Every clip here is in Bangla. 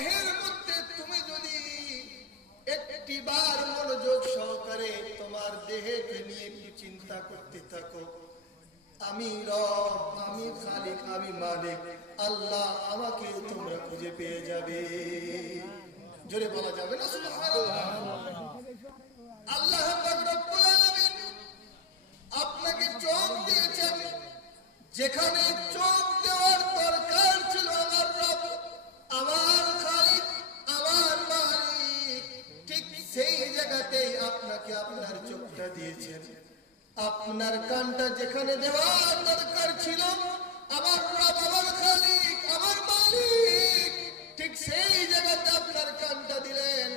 দেহের মধ্যে তুমি যদি একটি বার মনোযোগ সহকারে তোমার দেহকে নিয়ে একটু চিন্তা করতে থাকো, আমি রব, আমি খালিক, আমি মালিক, আল্লাহ আমাকে তোমরা খুঁজে পেয়ে যাবে। জোরে বলা যাবে না আল্লাহ আপনার চোখটা দিয়েছেন। আপনার কানটা যেখানে দেওয়ার দরকার ছিল, আমার আমার খালিক, আমার মালিক, ঠিক সেই জায়গাতে আপনার কানটা দিলেন।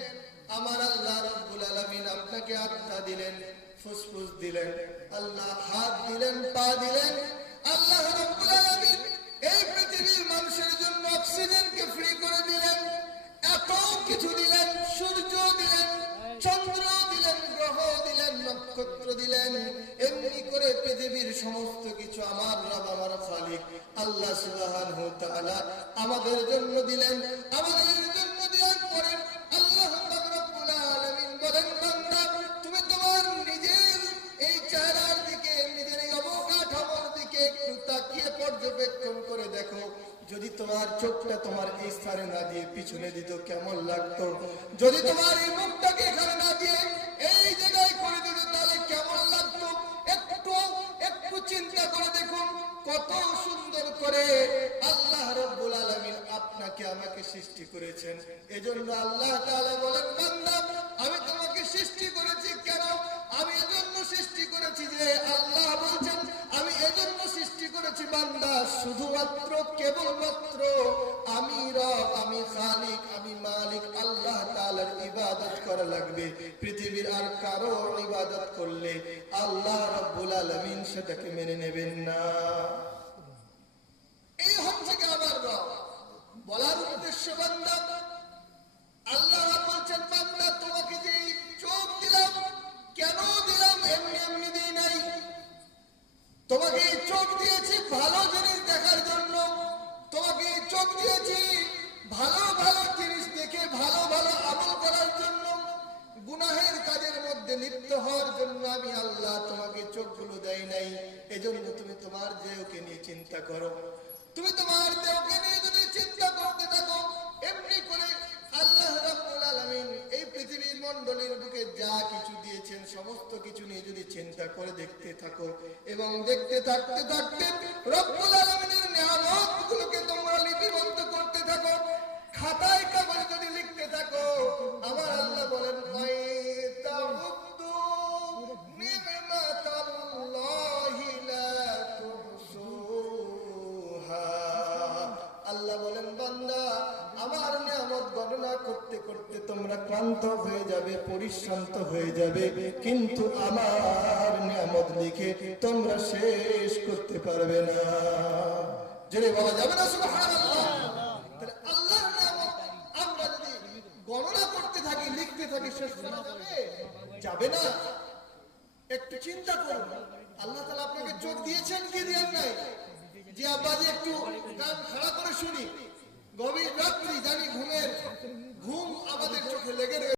আমার আল্লাহ রব্বুল আলামিন আপনাকে আত্মা দিলেন, ফুসফুস দিলেন, আল্লাহ হাত দিলেন, পা দিলেন, আল্লাহ রব্বুল আলামিন নক্ষত্র দিলেন, এমনি করে পৃথিবীর সমস্ত কিছু আমার রব, আমার খালিক, আল্লাহ সুবহানাহু ওয়া তাআলা আমাদের জন্য দিলেন। আমাদের জন্য দিলেন পরে আল্লাহ যদি তোমার চোখটা তোমার এই স্থানে না দিয়ে পিছনে দিত, কেমন লাগতো? যদি তোমার এই মুখটাকে কত সুন্দর করে আল্লাহ রব্বুল আলামিন আপনাকে আমাকে সৃষ্টি করেছেন। এজন্য আল্লাহ তাআলা বলেন, বান্দা, আমি তোমাকে সৃষ্টি করেছি কেন? আমি এজন্য সৃষ্টি করেছি যে আল্লাহ বলছেন, আমি এজন্য সৃষ্টি করেছি বান্দা, শুধুমাত্র কেবলমাত্র আমি রব, আমি খালিক, আমি মালিক ইবাদত করা লাগবে। পৃথিবীর আর কারও ইবাদত করলে আল্লাহ রাব্বুল আলামিন সেটাকে মেনে নেবেন না। এই হচ্ছে কি আমার বলার উদ্দেশ্য বান্দা, আল্লাহ বলছেন, বান্দা, তোমাকে যে চোখ দিলাম, কেন দিলাম এমনি এমনি দিই নাই? তোমাকে এই চোখ দিয়েছি ভালো জিনিস দেখার জন্য। তোমাকে এই চোখ দিয়েছি জন্য আমি আল্লাহ তোমাকে চোখগুলো দেয় নাই। এজন্য তুমি তোমার দেহকে নিয়ে চিন্তা করো। তুমি তোমার দেহকে নিয়ে যদি চিন্তা করতে থাকো, এমনি করে আল্লাহ রাব্বুল আলামিন এই পৃথিবীর মণ্ডলীর বুকে যা কিছু দিয়েছেন, সমস্ত কিছু নিয়ে যদি চিন্তা করে দেখতে থাকো এবং দেখতে থাকতে থাকতে রব্বুল আলামিনের নিয়ামতগুলোকে তোমরা লিপিবদ্ধ আল্লাহ বলেন, বান্দা, আমার নিয়ামত গণনা করতে করতে তোমরা ক্লান্ত হয়ে যাবে, পরিশ্রান্ত হয়ে যাবে, কিন্তু আমার নিয়ামত লিখে তোমরা শেষ করতে পারবে না। জেনে বলা যাবে না, সুবহানাল্লাহ। তাহলে আল্লাহর নিয়ামত আমরা যদি গণনা করতে থাকি, লিখতে থাকি, শেষ করা যাবে? যাবে না। একটু চিন্তা করুন। আল্লাহ তালা আপনাকে চোখ দিয়েছেন কি দেন নাই? যে আব্বাজি একটু কান খাড়া করে শুনি। গভীর রাত্রি জানি ঘুমের ঘুম আমাদের চোখে লেগে রয়েছে